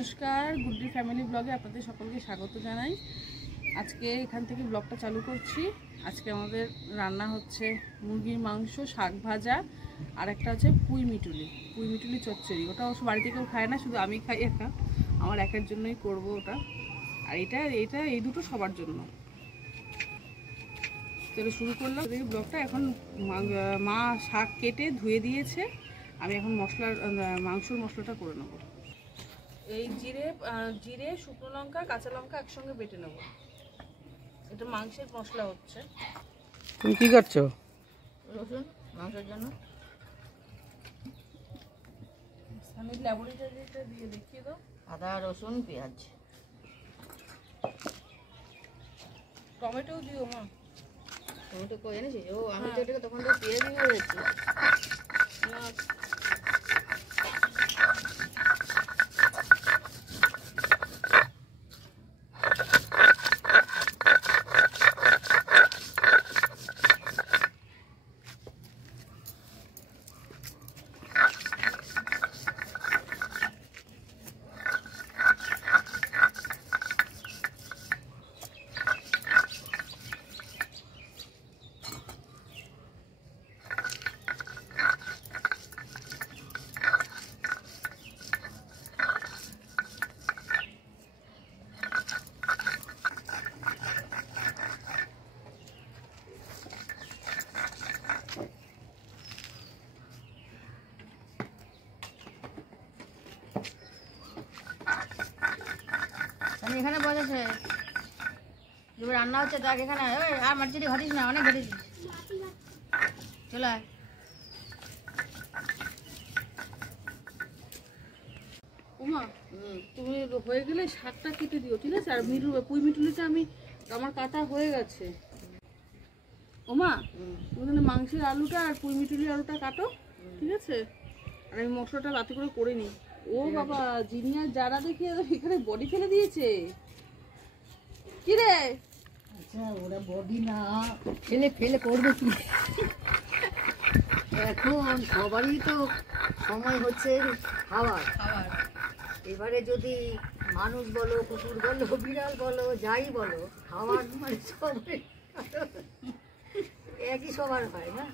নমস্কার, গুড্ডি ফ্যামিলি ব্লগে আপনাদের সকলকে স্বাগত জানাই। আজকে এখান থেকে ব্লগটা চালু করছি। আজকে আমাদের রান্না হচ্ছে মুরগির মাংস, শাক ভাজা, আর একটা হচ্ছে পুঁই মিটুলি চচ্চড়ি। ওটা অবশ্য বাড়িতে কেউ খায় না, শুধু আমি খাই একা। আমার একার জন্যই করব ওটা। আর এই দুটো সবার জন্য। চলো শুরু করলাম ব্লগটা। এখন মা শাক কেটে ধুয়ে দিয়েছে, আমি এখন মাংসর মশলাটা করে নেবো। এই জিরে শুকনো লঙ্কা কাঁচা লঙ্কা একসঙ্গে বেটে নেব। এটা মাংসের মশলা হচ্ছে। তুমি কি করছো? রসুন মাংসের জন্য। আমি ল্যাবরেটরিটা দিয়ে দেখিয়ে দাও। আদা রসুন পেঁয়াজ টমেটো দিও মা। টমেটো কই এনেছিস? ও আমি তো এটাকে তখন তো পেঁয়াজই করেছি না। আমি এখানে বসেছে এবার রান্না হচ্ছে, দেখ এখানে আর মাটিচাটি ঘাটিস না, অনেক ঘেটেছিস। চলে আয়। ওমা তুমি হয়ে গেলে শাকটা কেটে দিও, ঠিক আছে? আর পুঁই মিটুলিটা আমার কাটা হয়ে গেছে। ওমা তুমি মাংসের আলুটা আর পুঁই মিটুলির আলুটা কাটো, ঠিক আছে? আর আমি মশলাটা রাতে করে নিই। ও বাবা, জিনিয়ার যারা দেখি এখানে বডি ফেলে দিয়েছে। কি রে? আচ্ছা, ওরা বডি না ফেলে করবে কি? এখন সবারই তো সময় হচ্ছে খাবার। এবারে যদি মানুষ বলো, কুকুর বলো, বিড়াল বলো, যাই বলো, খাবার মানে সবাই একই সবার হয় না।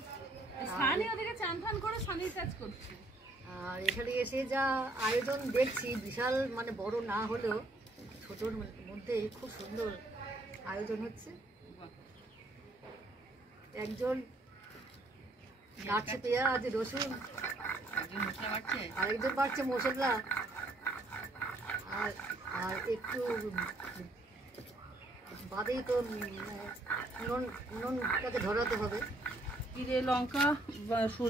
সানি ওদিকে চান ফান করে সানির কাজ করছে। আর এখানে এসে যা আয়োজন দেখছি, বিশাল মানে বড় না হলেও ছোটোর মধ্যে খুব সুন্দর আয়োজন হচ্ছে। একজন বাড়ছে পেঁয়াজ রসুন, আরেকজন বাড়ছে মশলা, আর একটু বাদেই তো নুনটাকে ধরাতে হবে।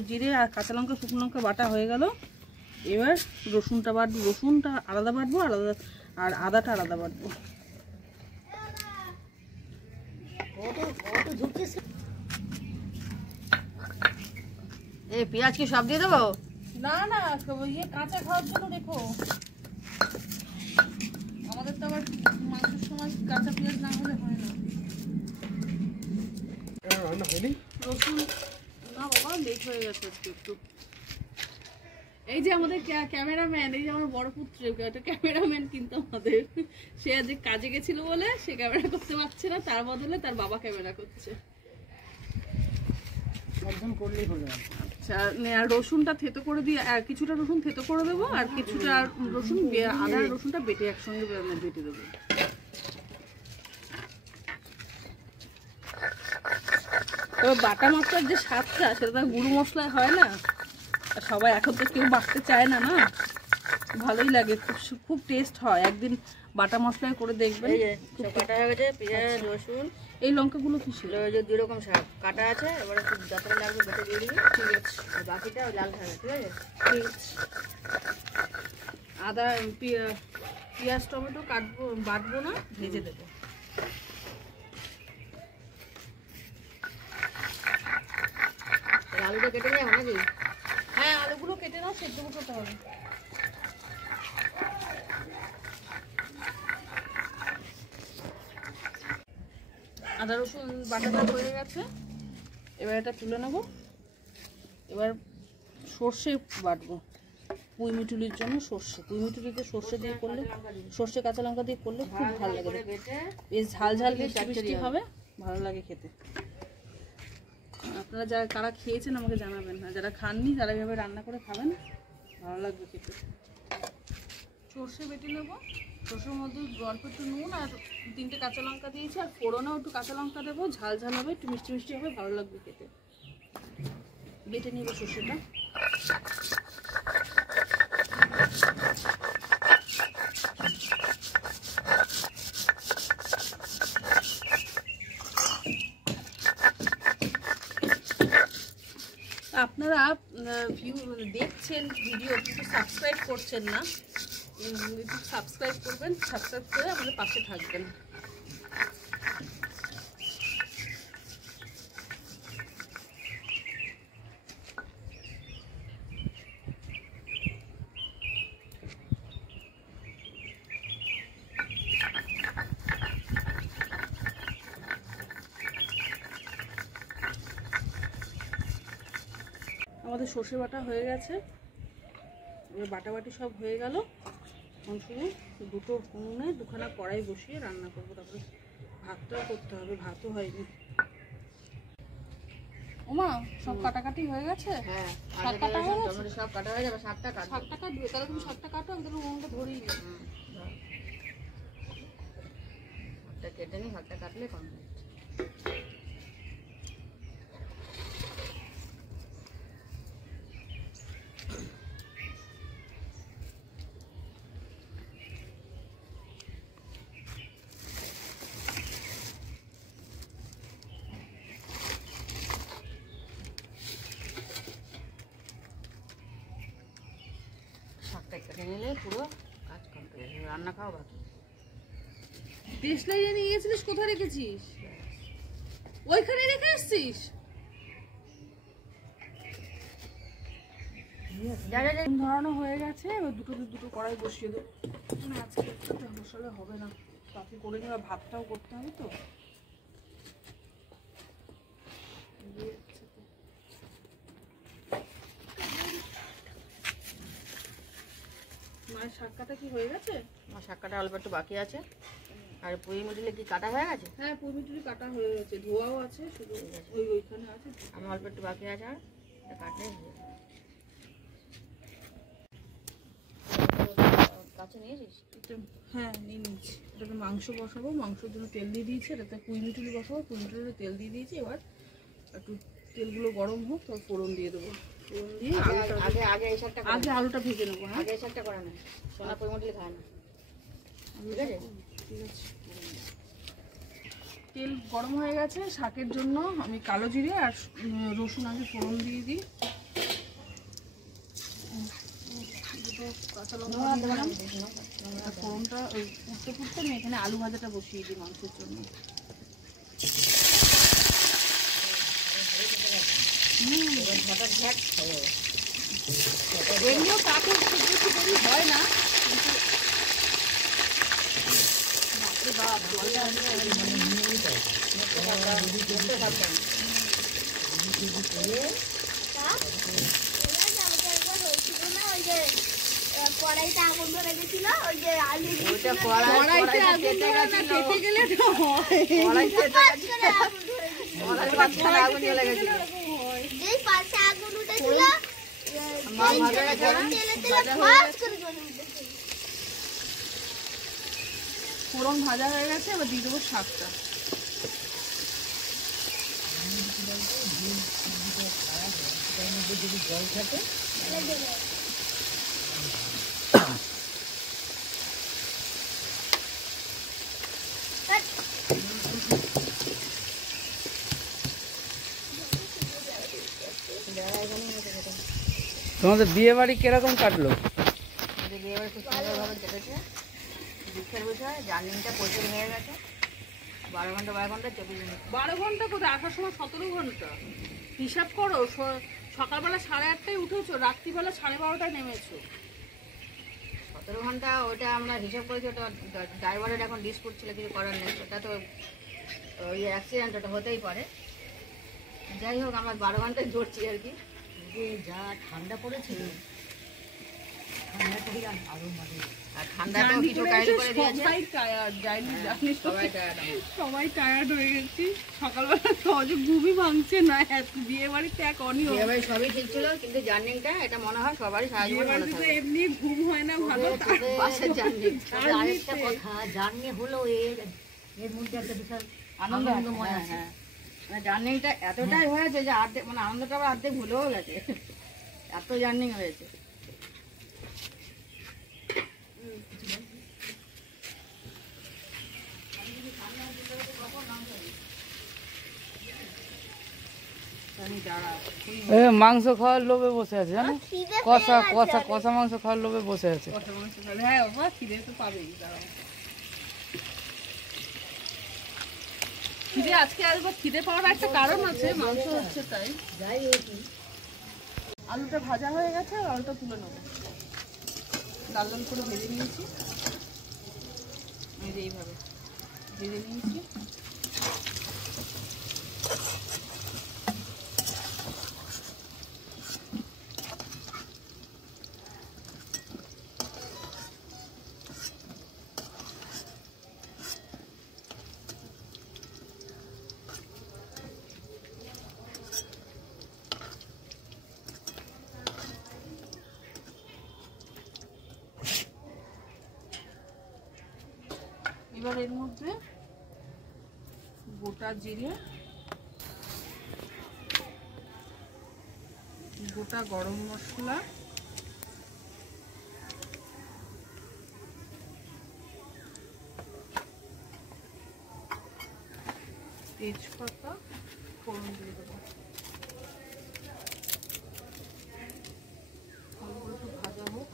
জিরে আর কাঁচা লঙ্কা শুকনো লঙ্কা বাটা হয়ে গেল। এবার রসুনটা আলাদা বাটবো, আর আদাটা আলাদা বাটবো। এই পেঁয়াজ কি সব দিয়ে দেবো? না না, কাঁচা খাওয়ার জন্য দেখো। আমাদের তো আবার মাংসের সময় কাঁচা পেঁয়াজ না হলে হয় না। রসুন না বাবা, লেট হয়ে গেছে একটু। এই যে আমাদের ক্যামেরাম্যান, এই যে আমার বড় পুত্র, একটা ক্যামেরাম্যান কিন্তু আমাদের, সে আজ কাজে গেছিল বলে সে ক্যামেরা করতে পারছে না, তার বদলে তার বাবা ক্যামেরা করছে। একদম করলেই হলো। আচ্ছা, আর রসুনটা থেতো করে দিয়ে, আর কিছুটা রসুন থেতো করে দেবো, আর কিছুটা রসুন আদা রসুনটা বেটে একসঙ্গে বেটে দেবো। এবার বাটা মশলার যে স্বাদটা, সেটা তো গুঁড়ো মশলায় হয় না। আর সবাই এখন তো কেউ বাটতে চায় না, ভালোই লাগে, খুব টেস্ট হয়। একদিন বাটা মশলায় করে দেখবেন। কাটা হয়ে গেছে পেঁয়াজ রসুন। এই লঙ্কাগুলো কি ছিল? দুই রকম শাক কাটা আছে, এবারে যতটা লাগবে বেটে দিয়ে দিবি। ঠিক আছে, আর বাকিটা লাল শাক, ঠিক আছে? ঠিক আছে। আদা পেঁয়াজ টমেটো বাটবো না, ভেজে দেবো। আলুটা কেটে নেওয়া নাকি? হ্যাঁ, আলুগুলো কেটে নাও, সেদ্ধ করতে হবে। আদা রসুন বাটাটা হয়ে গেছে, এবার এটা তুলে নেব। এবার সর্ষে বাটবো। পুঁই মিটুলির জন্য সর্ষে, পুঁই মিটুলিতে সর্ষে দিয়ে করলে, সর্ষে কাঁচা লঙ্কা দিয়ে করলে খুব ভালো লাগে, বেশ ঝাল ঝাল মিষ্টি মিষ্টি হবে, ভালো লাগে খেতে। আপনারা যারা কারা খেয়েছেন আমাকে জানাবেন, না যারা খাননি তারা এভাবে রান্না করে খাবেন, ভালো লাগবে খেতে। সর্ষে বেটে নেবো, সর্ষের মধ্যে অল্প একটু নুন আর 3টে কাঁচা লঙ্কা দিয়েছি, আর ফোড়নেও একটু কাঁচা লঙ্কা দেবো, ঝাল ঝাল হবে, একটু মিষ্টি মিষ্টি হবে, ভালো লাগবে খেতে। বেটে নেবো সর্ষেটা। আপনারা দেখছেন ভিডিও কিন্তু সাবস্ক্রাইব করছেন না, একটু সাবস্ক্রাইব করবেন, সাবস্ক্রাইব করে আমাদের পাশে থাকবেন। আমাদের সর্ষে বাটা হয়ে গেছে, এবার বাটাবাটি সব হয়ে গেল। এখন শুধু দুটো উনুনে 2খানা কড়াই বসিয়ে রান্না করবো, তারপরে ভাতটাও করতে হবে, ভাতও হয়নি। ওমা সব কাটাকাটি হয়ে গেছে? হ্যাঁ, শাক কাটা হয়ে গেছে? সব কাটা হয়ে যাবে, শাকটা কাটবো। শাকটা কাটবে, তাহলে তুমি শাকটা কাটো, আমি তাহলে উনুনটা ধরিয়ে নিই। শাকটা কেটে নিই, শাকটা কাটলে কমপ্লিট। শাকটা কেটে নিলে পুরো কাজ কমপ্লিট, রান্না খাওয়া বাকি। দেশলাই নিয়ে গেছিলিস, কোথায় রেখেছিস? ওইখানে রেখে এসছিস? ধরানো হয়ে গেছে, এবার দুটো কড়াই বসিয়ে দেবো। আজকে মশলা হবে না, তাতে করে নিয়ে ভাতটাও করতে হবে তো। মায়ের শাক কাটা কি হয়ে গেছে? আমার শাক কাটা অল্প একটু বাকি আছে। আর পুঁই মিটুলি কি কাটা হয়ে গেছে? হ্যাঁ, পুঁই মিটুলি কাটা হয়ে গেছে, ধোয়াও আছে, শুধু ওইখানে আছে। আমার অল্প একটু বাকি আছে, আর এটা কাটলে কাছে নিয়েছিস? হ্যাঁ, নিয়ে নিয়েছি। এটাতে মাংস বসাবো, মাংসের জন্য তেল দিয়ে দিয়েছি, এটাতে পুঁই মিটুলি বসাবো, পুঁই মিটুলিতে তেল দিয়ে দিয়েছি। এবার একটু তেলগুলো গরম হোক, তো ফোড়ন দিয়ে দেবো। ফোড়ন দিয়ে আগে আলুটা ভেজে নেবো। হ্যাঁ, আগে এই শাকটা করা না, সোনা পুঁই মিটুলি খায় না। ঠিক আছে, ঠিক আছে। তেল গরম হয়ে গেছে, শাকের জন্য আমি কালো জিরে আর রসুন আগে ফোড়ন দিয়ে দিই। দুটো কাঁচা লঙ্কা দিয়ে দিলাম। ফোড়নটা উঠতে ফুটতে আমি এখানে আলু ভাজাটা বসিয়ে দিই মাংসের জন্য। এমনিও কাকে খুব বেশি দেরি হয় না, কিন্তু বাপ জলটা কড়াইতে আগুন ধরে গেছিল, ওই যে আলু কড়াইতে আগুন ধরে না, কেটে গেলে তো হয়। যেই পাশে আগুন উঠেছিল তেলে তেলে ফাঁস করে জ্বলে উঠেছে। ফোড়ন ভাজা হয়ে গেছে, এবার দিয়ে দেবো শাকটা। তোমাদের বিয়ে বাড়ি কিরকম কাটলো? বিয়ে বাড়ি খুব সুন্দরভাবে কেটেছে। দুঃখের বিষয় জার্নিটা প্রচুর হয়ে গেছে। 12 ঘন্টা 24 মিনিট। 12 ঘন্টা কোথায়, আসার সময় 17 ঘন্টা। হিসাব করো, সকালবেলা 8:30টায় উঠেছো, রাত্রিবেলা 12:30টায় নেমেছো। 17 ঘন্টা ওটা আমরা হিসাব করেছি, ওটা ড্রাইভারের এখন ডিসপুট ছিল, কিছু করার নেই। ওটা তো ওই অ্যাক্সিডেন্ট, ওটা হতেই পারে। যাই হোক, আমরা 12 ঘন্টায় ধরছি আর কি। যা ঠান্ডা পড়েছিল, ঠান্ডাটাই আর আরো মানে আর ঠান্ডাতেও জার্নি কিছু করে কাইল এসে করে দিয়েছে। সবাই টায়ার্ড, জার্নি জার্নি সবাই tired আমরা। সবাই টায়ার্ড হয়ে গেছি। সকালবেলা সহজে ঘুমই ভাঙছে না, এত বিয়ে বাড়িতে এক অনিয়ম। বিয়ে বাড়ি সবই ঠিক ছিল, কিন্তু জার্নিটা এটা মনে হয় সবারই সারা বিয়ে জীবন মনে বাড়িতে তো থাকবে। এমনি ঘুম হয় না ভালো, বাসের জার্নি তবে আরেকটা কথা, জার্নি হলো এর মধ্যে একটা বিশাল আনন্দময় আছে। হ্যাঁ, মানে জার্নিটা এতটাই হয়েছে যে অর্ধেক, মানে আনন্দটা আবার অর্ধেক ভুলেও গেছে, এত জার্নি হয়েছে। এ মাংস খাওয়ার লোভে বসে আছে জানো, খিদে কষা কষা কষা মাংস খাওয়ার লোভে বসে আছে। কত মাংস খাবে। হ্যাঁ বাবা, খিদে তো পাবেই। দাঁড়াও, খিদে আজকে আসবো, খিদে পাওয়ার একটা কারণ আছে, মাংস হচ্ছে তাই। যাই হোক, আলুটা ভাজা হয়ে গেছে, আর আলুটা তুলে নেবো। লাল লাল করে ভেজে নিয়েছি, এই যে এইভাবে ভেজে নিয়েছি। এবার এর মধ্যে গোটা জিরে, গোটা গরম মশলা, তেজপাতা ফোড়ন দিয়ে দেবো। ভালো করে একটু ভাজা হোক।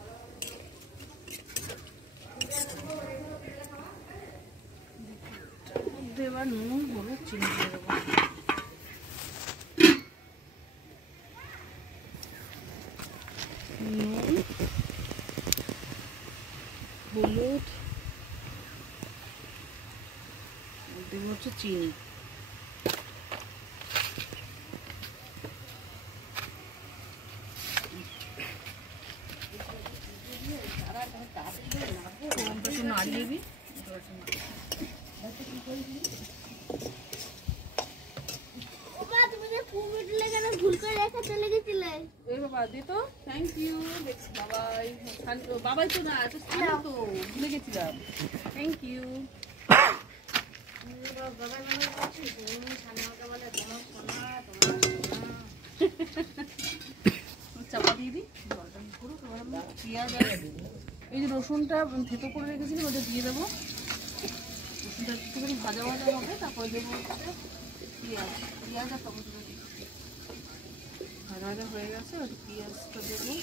মধ্যে এবার নুন, হলুদ, চিনি দিয়ে দেবো। নুন, হলুদ, দেবো হচ্ছে চিনি। ফোড়নটা একটু নাড়িয়ে দিই। ওমা, তুমি যে কুমিরলে কেন ভুল করে রেখে চলে গেছিলে? এই বাবা দে তো, থ্যাংক ইউ। বাবাই বাবাই তো না, এত সানো তো ভুলে গেছিলাম। Thank you. চাপা দিয়ে দিই, জলটা পুরো পেঁয়াজ আর এই যে রসুনটা থেতো করে রেখেছিলাম ওটা দিয়ে দেবো। রসুনটা একটুখানি ভাজা ভাজা হবে, তারপরে দেবো হচ্ছে পেঁয়াজ, পেঁয়াজ আর টমেটোটা দিই। ভাজা ভাজা হয়ে গেছে, ওটা পেঁয়াজটা দেবো।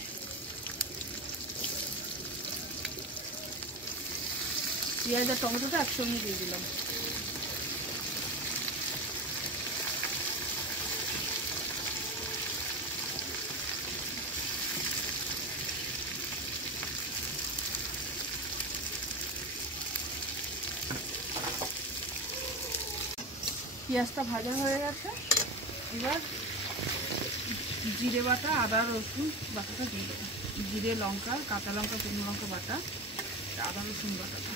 পেঁয়াজ আর টমেটোটা একসঙ্গে দিয়ে দিলাম। পেঁয়াজটা ভাজা হয়ে গেছে, এবার জিরে বাটা, আদা রসুন বাটাটা দিয়ে দেবো। জিরে, লঙ্কা, কাঁচা লঙ্কা, শুকনো লঙ্কা বাটা, আদা রসুন বাটাটা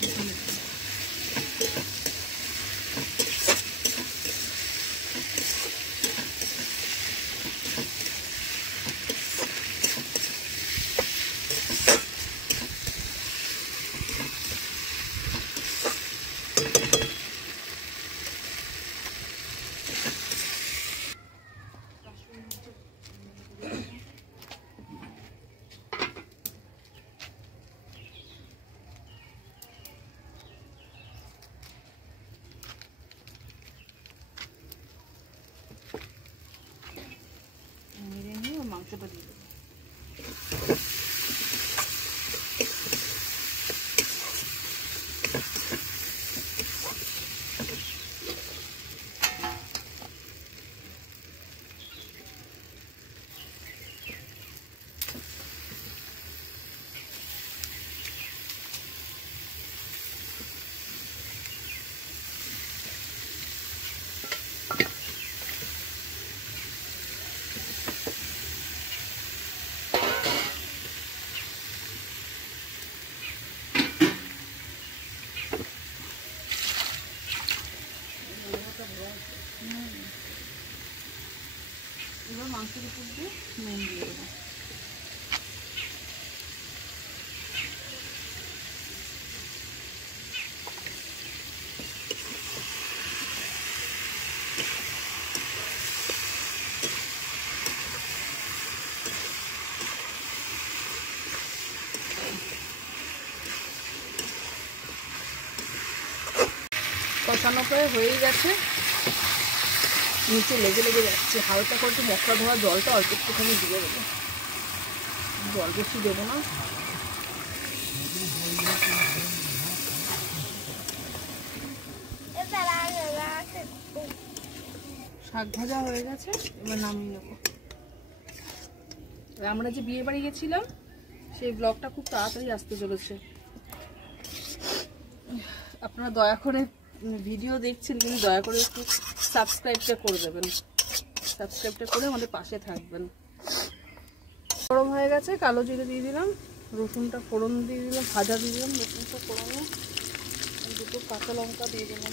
দিয়ে দেবো। নেড়ে নিয়ে মাংসটা দিয়ে দেবো। মাংসের উপর দিয়ে নুন দিয়ে দেবো। কষানো প্রায় হয়ে গেছে, নিচে লেগে লেগে যাচ্ছে। হালকা করে একটু মশলা ধোয়া জলটা অল্প একটুখানি দিয়ে দেবো, জল বেশি দেবো না। শাক ভাজা হয়ে গেছে, এবার নামিয়ে নেবো। আমরা যে বিয়ে বাড়ি গেছিলাম সেই ব্লগটা খুব তাড়াতাড়ি আসতে চলেছে। আপনারা দয়া করে ভিডিও দেখছেন কিন্তু দয়া করে একটু সাবস্ক্রাইবটা করে দেবেন, সাবস্ক্রাইবটা করে আমাদের পাশে থাকবেন। গরম হয়ে গেছে, কালো জিরে দিয়ে দিলাম, রসুনটা ফোড়ন দিয়ে দিলাম, ভাজা দিয়ে দিলাম, রসুনটা ফোড়নে দুটো কাঁচা লঙ্কা দিয়ে দিলাম।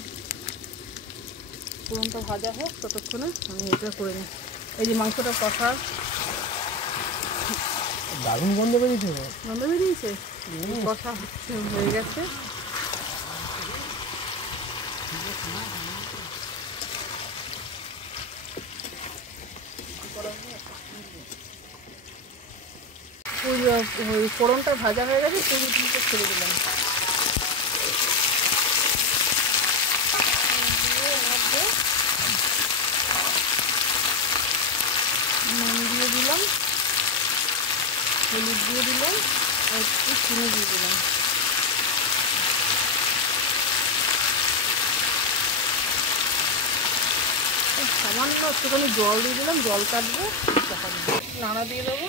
ফোড়নটা ভাজা হোক ততক্ষণে আমি এটা করে নিই। এই যে মাংসটা কষা দারুণ গন্ধ বেরিয়েছে। গন্ধ বেরিয়েছে, কষা হয়ে গেছে। ওই ফোড়নটা ভাজা হয়ে গেছে, পুরিটা ছেড়ে দিলাম। নুন দিয়ে দিলাম, হলুদ দিয়ে দিলাম, আর একটু চিনি দিয়ে দিলাম। সামান্য একটুখানি জল দিয়ে দিলাম, জল কাটবে, নাড়া দিয়ে দেবো।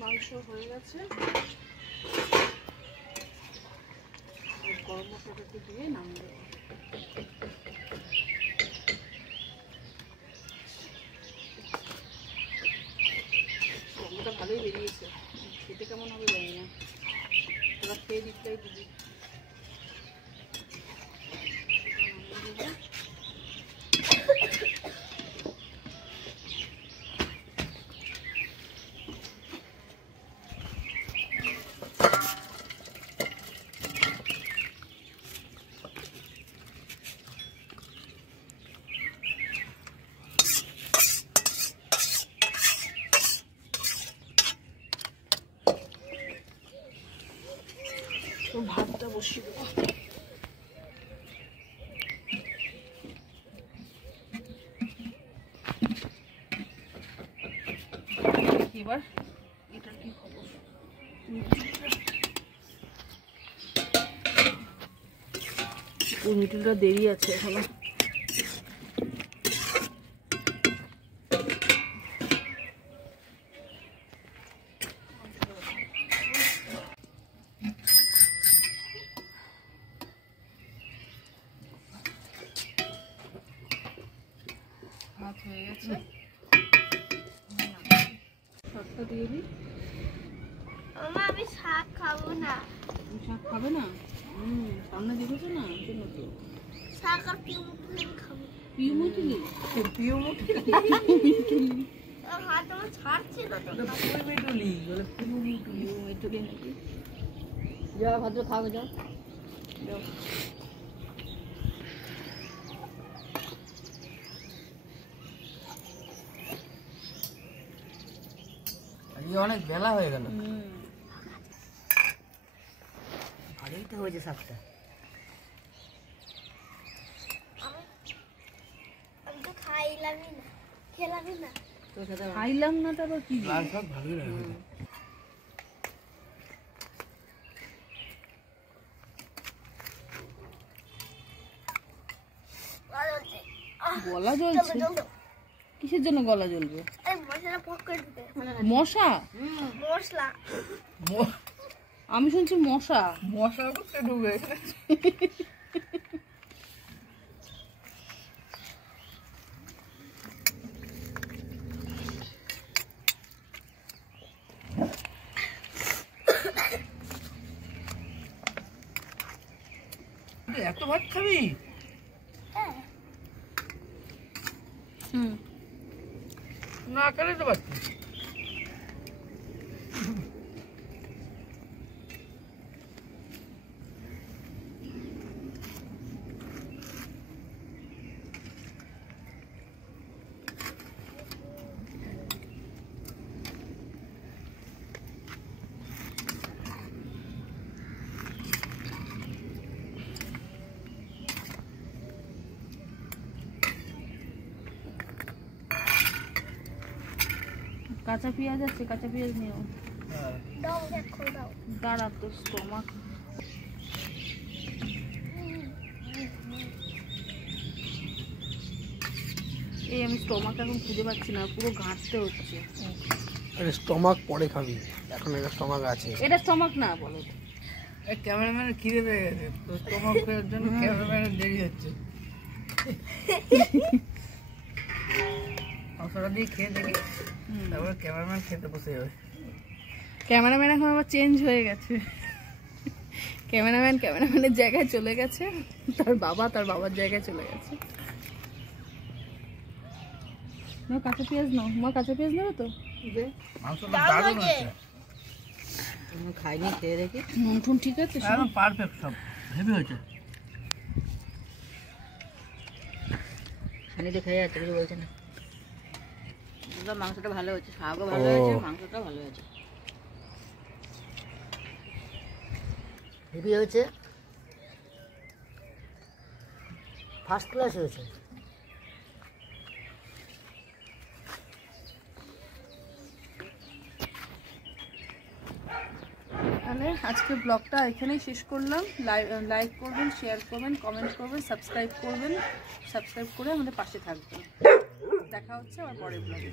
মাংস হয়ে গেছে, গরম মশলাটা একটু দিয়ে নামিয়ে দেবো। গন্ধটা ভালোই বেরিয়েছে, খেতে কেমন হবে জানি না, এবার খেয়ে দিকটাই দিবি। তো ভাতটা বসিয়ে দেবো। এবার এটার কি খবর, মিটুলটা দেরি আছে এখনো। ভাত হয়ে গেছে, শাকটা দিয়ে দিই। মামা আমি শাক খাবো না। তুমি শাক খাবে না? সামনে দেখেছো না, জন্য তো শাক আর পিউমুটুলি খাবো। পিউমুটুলি, হাত আমার ছাড়ছে না তো। পিউমুটুলি নাকি? যাও ভদ্র খাবে, যাও। অনেক বেলা হয়ে গেল, ভালোই তো হয়েছে শাকটা। আমি তো খাইলামই না, খেলামই না। খাইলাম না, তা আবার কি? লাল শাক ভালোই লাগে। গলা জ্বলছে, কিসের জন্য গলা জ্বলবে? এই মশলা পকেট দিতে মশা? মশলা আমি শুনছি মশা। মশা করতে ঢুকে এত ভাত খাবি? হুম না খেলে তো পারছি। কাঁচা পেঁয়াজ আছে, কাঁচা পেঁয়াজ নিও। দাও দেখো দাও। দাঁড়া তো স্টোমাক। এই আমি স্টোমাক এখন খুঁজে পাচ্ছি না, পুরো ঘাঁটতে হচ্ছে। আরে স্টমাক পরে খাবি, এখন একটা স্টমাক আছে। এটা স্টোমাক না বলো তো। ক্যামেরাম্যানের খিদে পেয়ে গেছে তো, স্টমাক করার জন্য ক্যামেরাম্যানের দেরি হচ্ছে। মাংসটা দিয়ে খেয়ে দেখি, তারপরে ক্যামেরাম্যান খেতে বসে যাবে। ক্যামেরাম্যান এখন আবার চেঞ্জ হয়ে গেছে। ক্যামেরাম্যানের জায়গায় চলে গেছে, তার বাবার জায়গায় চলে গেছে। নাও কাঁচা পেঁয়াজ নাও, মা কাঁচা পেঁয়াজ নেবে তো? মাংসটা দারুণ হচ্ছে, খাইনি, খেয়ে দেখি। নুন টুন ঠিক আছে? একদম পারফেক্ট, সব হেভি হয়েছে। খানি দিয়ে খেয়ে যাচ্ছে, কিছু বলছে না। মাংসটা ভালো হচ্ছে, শাকও ভালো হয়েছে, মাংসটাও ভালো হয়েছে। হেভি হয়েছে, ফার্স্ট ক্লাস হয়েছে। তাহলে আজকে ব্লগটা এখানেই শেষ করলাম। লাইক করবেন, শেয়ার করবেন, কমেন্ট করবেন, সাবস্ক্রাইব করে আমাদের পাশে থাকবেন। দেখা হচ্ছে আবার পরের ব্লগে।